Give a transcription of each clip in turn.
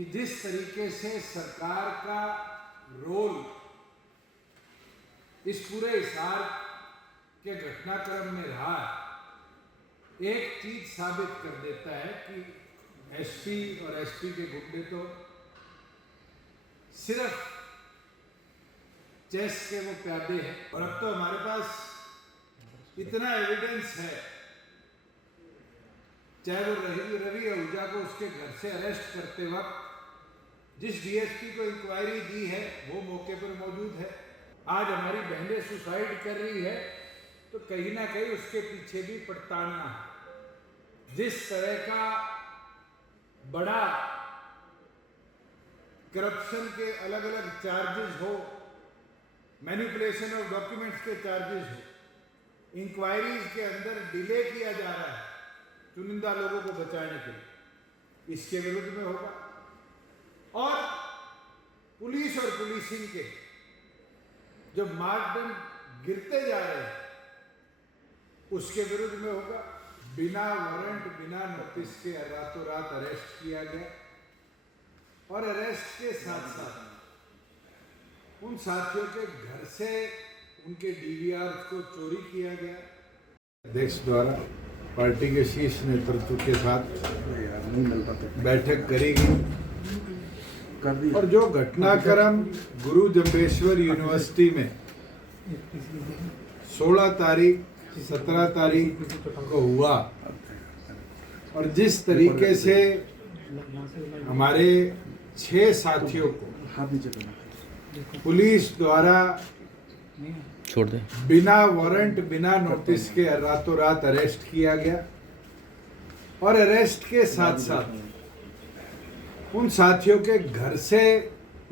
कि जिस तरीके से सरकार का रोल इस पूरे हिसार के घटनाक्रम में रहा है, एक चीज साबित कर देता है कि एसपी और एसपी के गुंडे तो सिर्फ चेस के वो प्यादे हैं। और अब तो हमारे पास इतना एविडेंस है, चाहे वो रवि आहूजा को उसके घर से अरेस्ट करते वक्त जिस डीएसपी को इंक्वायरी दी है वो मौके पर मौजूद है। आज हमारी बहनें सुसाइड कर रही है तो कहीं ना कहीं उसके पीछे भी पड़तालना है। जिस तरह का बड़ा करप्शन के अलग अलग चार्जेस हो, मैनिपुलेशन ऑफ डॉक्यूमेंट्स के चार्जेस हो, इंक्वायरीज के अंदर डिले किया जा रहा है चुनिंदा लोगों को बचाने के लिए, इसके विरुद्ध में होगा। और पुलिस और पुलिसिंग के जो मापदंड गिरते जा रहे हैं उसके विरुद्ध में होगा। बिना वारंट, बिना नोटिस के रातों रात अरेस्ट किया गया और अरेस्ट के साथ साथ उन साथियों के घर से उनके डीवीआर को चोरी किया गया। अध्यक्ष द्वारा पार्टी के शीर्ष नेतृत्व के साथ बैठक करेगी और जो घटनाक्रम गुरु जम्बेश्वर यूनिवर्सिटी में 16 तारीख 17 तारीख को हुआ और जिस तरीके से हमारे 6 साथियों को पुलिस द्वारा छोड़ दे बिना वारंट, बिना नोटिस के रातों रात अरेस्ट किया गया और अरेस्ट के साथ साथ उन साथियों के घर से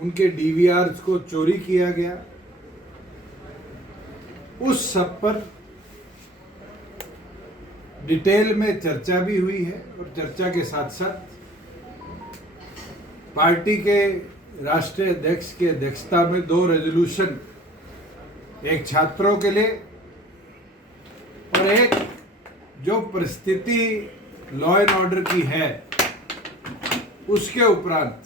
उनके डीवीआर को चोरी किया गया, उस सब पर डिटेल में चर्चा भी हुई है। और चर्चा के साथ साथ पार्टी के राष्ट्रीय अध्यक्ष की अध्यक्षता में 2 रेजोल्यूशन, एक छात्रों के लिए और एक जो परिस्थिति लॉ एंड ऑर्डर की है उसके उपरांत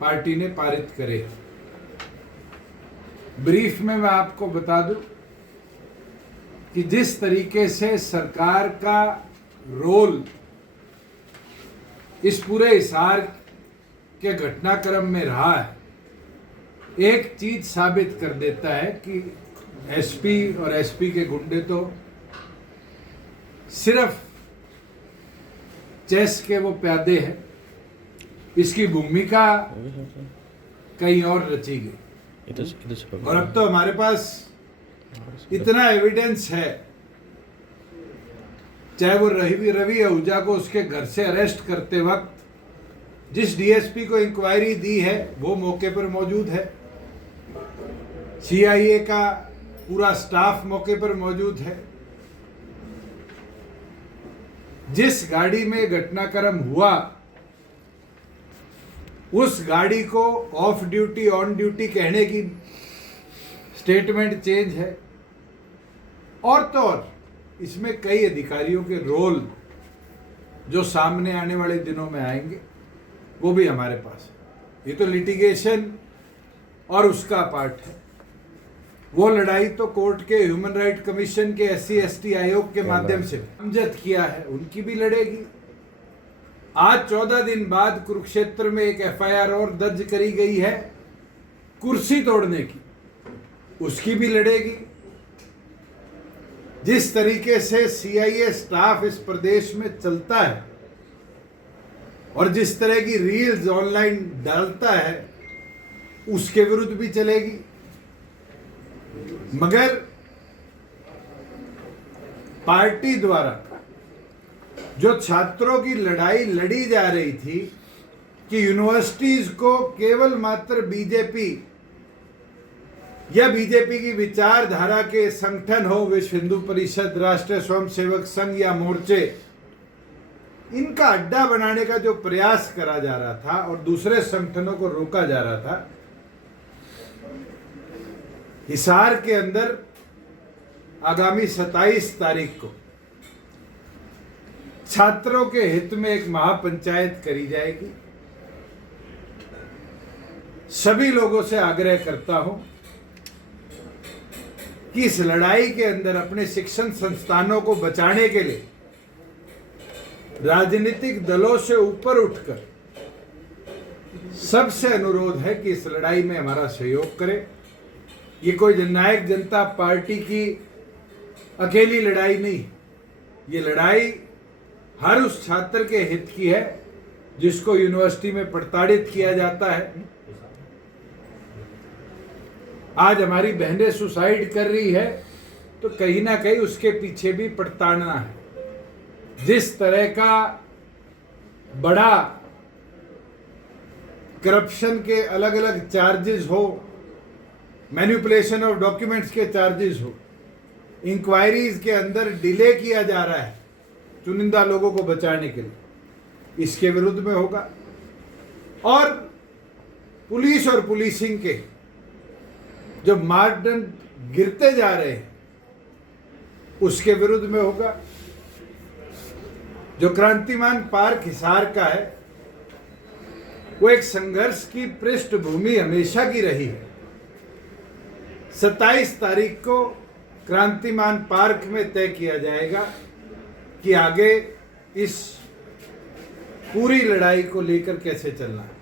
पार्टी ने पारित करे। ब्रीफ में मैं आपको बता दूं कि जिस तरीके से सरकार का रोल इस पूरे हिसार के घटनाक्रम में रहा है, एक चीज साबित कर देता है कि एसपी और एसपी के गुंडे तो सिर्फ चेस के वो प्यादे हैं, इसकी भूमिका कहीं और रची गई। और अब तो हमारे पास इतना एविडेंस है, चाहे वो रवि आहूजा को उसके घर से अरेस्ट करते वक्त जिस डीएसपी को इंक्वायरी दी है वो मौके पर मौजूद है, सीआईए का पूरा स्टाफ मौके पर मौजूद है। जिस गाड़ी में घटनाक्रम हुआ उस गाड़ी को ऑफ ड्यूटी ऑन ड्यूटी कहने की स्टेटमेंट चेंज है। और तो और इसमें कई अधिकारियों के रोल जो सामने आने वाले दिनों में आएंगे वो भी हमारे पास है। ये तो लिटिगेशन और उसका पार्ट है। वो लड़ाई तो कोर्ट के ह्यूमन राइट कमीशन के SC/ST आयोग के माध्यम से नामजद किया है, उनकी भी लड़ेगी। आज 14 दिन बाद कुरुक्षेत्र में एक FIR और दर्ज करी गई है कुर्सी तोड़ने की, उसकी भी लड़ेगी। जिस तरीके से CIA स्टाफ इस प्रदेश में चलता है और जिस तरह की रील्स ऑनलाइन डालता है उसके विरुद्ध भी चलेगी। मगर पार्टी द्वारा जो छात्रों की लड़ाई लड़ी जा रही थी कि यूनिवर्सिटीज को केवल मात्र बीजेपी या बीजेपी की विचारधारा के संगठन हो, विश्व हिंदू परिषद, राष्ट्रीय स्वयंसेवक संघ या मोर्चे, इनका अड्डा बनाने का जो प्रयास करा जा रहा था और दूसरे संगठनों को रोका जा रहा था, हिसार के अंदर आगामी 27 तारीख को छात्रों के हित में एक महापंचायत करी जाएगी सभी लोगों से आग्रह करता हूं कि इस लड़ाई के अंदर अपने शिक्षण संस्थानों को बचाने के लिए राजनीतिक दलों से ऊपर उठकर सबसे अनुरोध है कि इस लड़ाई में हमारा सहयोग करें। ये कोई जननायक जनता पार्टी की अकेली लड़ाई नहीं, ये लड़ाई हर उस छात्र के हित की है जिसको यूनिवर्सिटी में प्रताड़ित किया जाता है। आज हमारी बहनें सुसाइड कर रही है तो कहीं ना कहीं उसके पीछे भी प्रताड़ना है। जिस तरह का बड़ा करप्शन के अलग अलग चार्जेस हो, मैनिपुलेशन ऑफ डॉक्यूमेंट्स के चार्जेस हो, इंक्वायरीज के अंदर डिले किया जा रहा है चुनिंदा लोगों को बचाने के लिए, इसके विरुद्ध में होगा। और पुलिस और पुलिसिंग के जो मानदंड गिरते जा रहे हैं उसके विरुद्ध में होगा। जो क्रांतिमान पार्क हिसार का है वो एक संघर्ष की पृष्ठभूमि हमेशा की रही है। 27 तारीख को क्रांतिमान पार्क में तय किया जाएगा कि आगे इस पूरी लड़ाई को लेकर कैसे चलना है।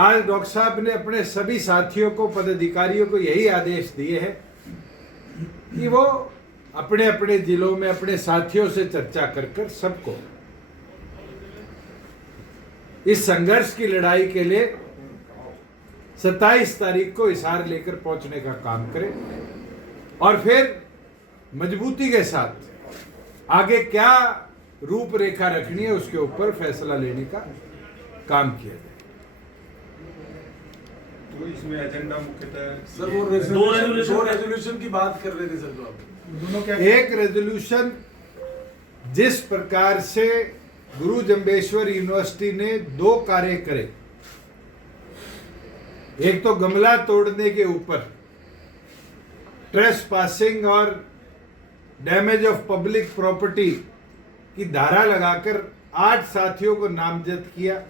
आज डॉक्टर साहब ने अपने सभी साथियों को, पदाधिकारियों को यही आदेश दिए हैं कि वो अपने अपने जिलों में अपने साथियों से चर्चा कर सबको इस संघर्ष की लड़ाई के लिए 27 तारीख को हिसार लेकर पहुंचने का काम करें और फिर मजबूती के साथ आगे क्या रूपरेखा रखनी है उसके ऊपर फैसला लेने का काम किया जाए। तो इसमें एजेंडा मुख्यतः सर वो दो रेजोल्यूशन की बात कर रहे थे सर, जो आप दोनों क्या एक रेजोल्यूशन जिस प्रकार से गुरु जम्बेश्वर यूनिवर्सिटी ने 2 कार्य करे, एक तो गमला तोड़ने के ऊपर ट्रेसपासिंग और डैमेज ऑफ पब्लिक प्रॉपर्टी की धारा लगाकर 8 साथियों को नामजद किया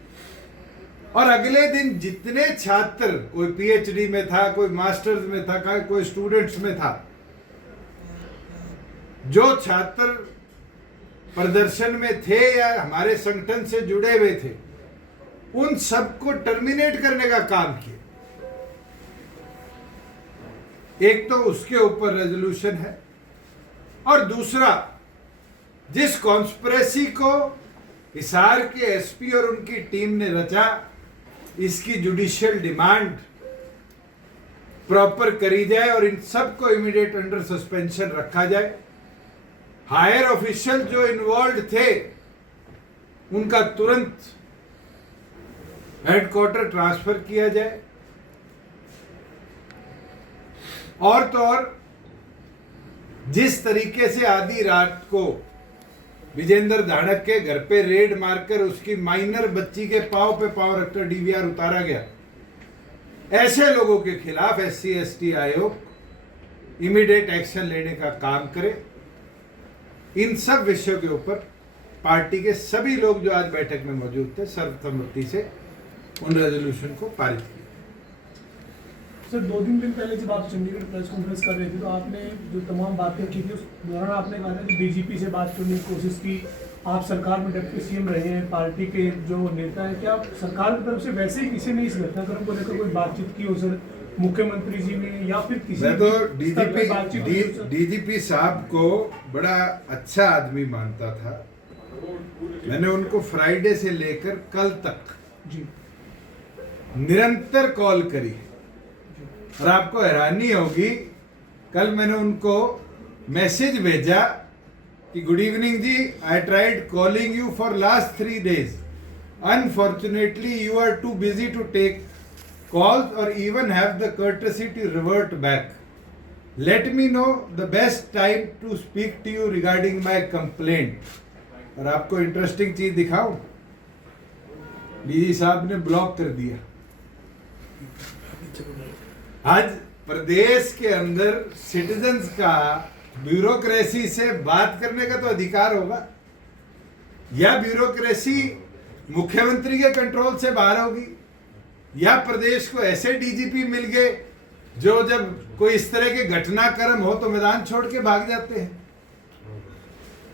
और अगले दिन जितने छात्र, कोई पीएचडी में था, कोई मास्टर्स में था, कोई स्टूडेंट्स में था, जो छात्र प्रदर्शन में थे या हमारे संगठन से जुड़े हुए थे, उन सबको टर्मिनेट करने का काम किया। एक तो उसके ऊपर रेजोल्यूशन है और दूसरा जिस कॉन्स्पिरेसी को हिसार के एसपी और उनकी टीम ने रचा, इसकी जुडिशियल डिमांड प्रॉपर करी जाए और इन सबको इमीडिएट अंडर सस्पेंशन रखा जाए। हायर ऑफिशियल जो इन्वॉल्व थे उनका तुरंत हेडक्वार्टर ट्रांसफर किया जाए और तो और जिस तरीके से आधी रात को विजेंद्र धाड़क के घर पे रेड मारकर उसकी माइनर बच्ची के पांव पे पांव रखकर डीवीआर उतारा गया, ऐसे लोगों के खिलाफ SC/ST आयोग इमीडिएट एक्शन लेने का काम करे। इन सब विषयों के ऊपर पार्टी के सभी लोग जो आज बैठक में मौजूद थे सर्वसम्मति से उन रेजोल्यूशन को पारित किया। सर 2-3 दिन पहले जब आप चंडीगढ़ प्रेस कॉन्फ्रेंस कर रहे थे तो आपने जो तमाम बातें की थी उस दौरान आपने कहा था कि डीजीपी से बात करने की कोशिश की। आप सरकार में डिप्टी सीएम रहे हैं, पार्टी के जो नेता हैं, क्या सरकार की तरफ से वैसे ही किसी ने इस घटनाक्रम को लेकर कोई बातचीत की हो सर, मुख्यमंत्री जी ने या फिर किसी? मैं तो डीजीपी साहब को बड़ा अच्छा आदमी मानता था। मैंने उनको फ्राइडे से लेकर कल तक जी निरंतर कॉल करी और आपको हैरानी होगी, कल मैंने उनको मैसेज भेजा कि good evening ji, I tried calling you for last 3 days, unfortunately you are too busy to take calls or even have the courtesy to revert back. Let me know the best time to speak to you regarding my complaint. और आपको interesting चीज दिखाऊं, DG साहब ने block कर दिया। आज प्रदेश के अंदर सिटीजन्स का ब्यूरोक्रेसी से बात करने का तो अधिकार होगा, या ब्यूरोक्रेसी मुख्यमंत्री के कंट्रोल से बाहर होगी। या प्रदेश को ऐसे डीजीपी मिल गए जो जब कोई इस तरह के घटनाक्रम हो तो मैदान छोड़ के भाग जाते हैं।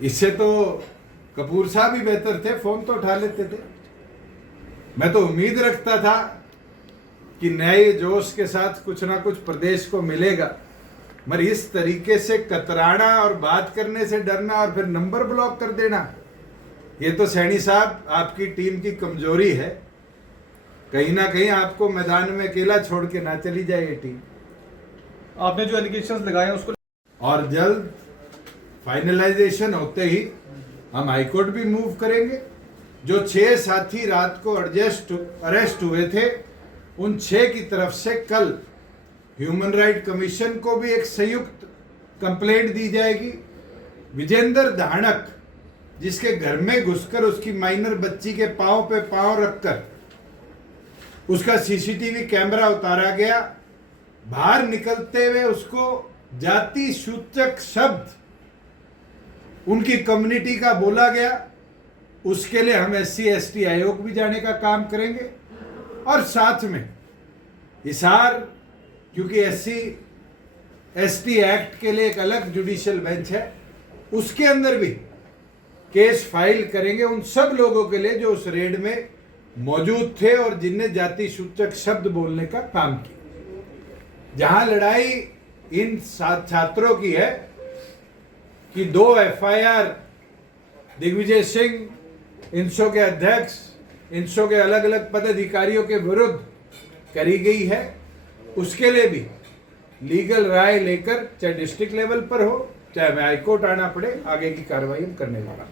इससे तो कपूर साहब ही बेहतर थे, फोन तो उठा लेते थे। मैं तो उम्मीद रखता था कि नए जोश के साथ कुछ ना कुछ प्रदेश को मिलेगा, मगर इस तरीके से कतराना और बात करने से डरना और फिर नंबर ब्लॉक कर देना, ये तो सैनी साहब आपकी टीम की कमजोरी है। कहीं ना कहीं आपको मैदान में अकेला छोड़ के ना चली जाए ये टीम। आपने जो एलिगेशंस लगाए हैं उसको, और जल्द फाइनलाइजेशन होते ही हम हाईकोर्ट भी मूव करेंगे। जो 6 साथी रात को अरेस्ट हुए थे, उन 6 की तरफ से कल ह्यूमन राइट कमीशन को भी एक संयुक्त कंप्लेंट दी जाएगी। विजेंद्र धानक, जिसके घर में घुसकर उसकी माइनर बच्ची के पांव पे पांव रखकर उसका सीसीटीवी कैमरा उतारा गया, बाहर निकलते हुए उसको जाति सूचक शब्द उनकी कम्युनिटी का बोला गया, उसके लिए हम SC/ST आयोग भी जाने का काम करेंगे। और साथ में हिसार, क्योंकि SC/ST एक्ट के लिए एक अलग जुडिशियल बेंच है, उसके अंदर भी केस फाइल करेंगे उन सब लोगों के लिए जो उस रेड में मौजूद थे और जिनने जाति सूचक शब्द बोलने का काम किया। जहां लड़ाई इन छात्रों की है कि 2 FIR दिग्विजय सिंह, इंसो के अध्यक्ष, इंसो के अलग अलग पदाधिकारियों के विरुद्ध करी गई है, उसके लिए भी लीगल राय लेकर, चाहे डिस्ट्रिक्ट लेवल पर हो चाहे हाईकोर्ट आना पड़े, आगे की कार्रवाई हम करने वाला।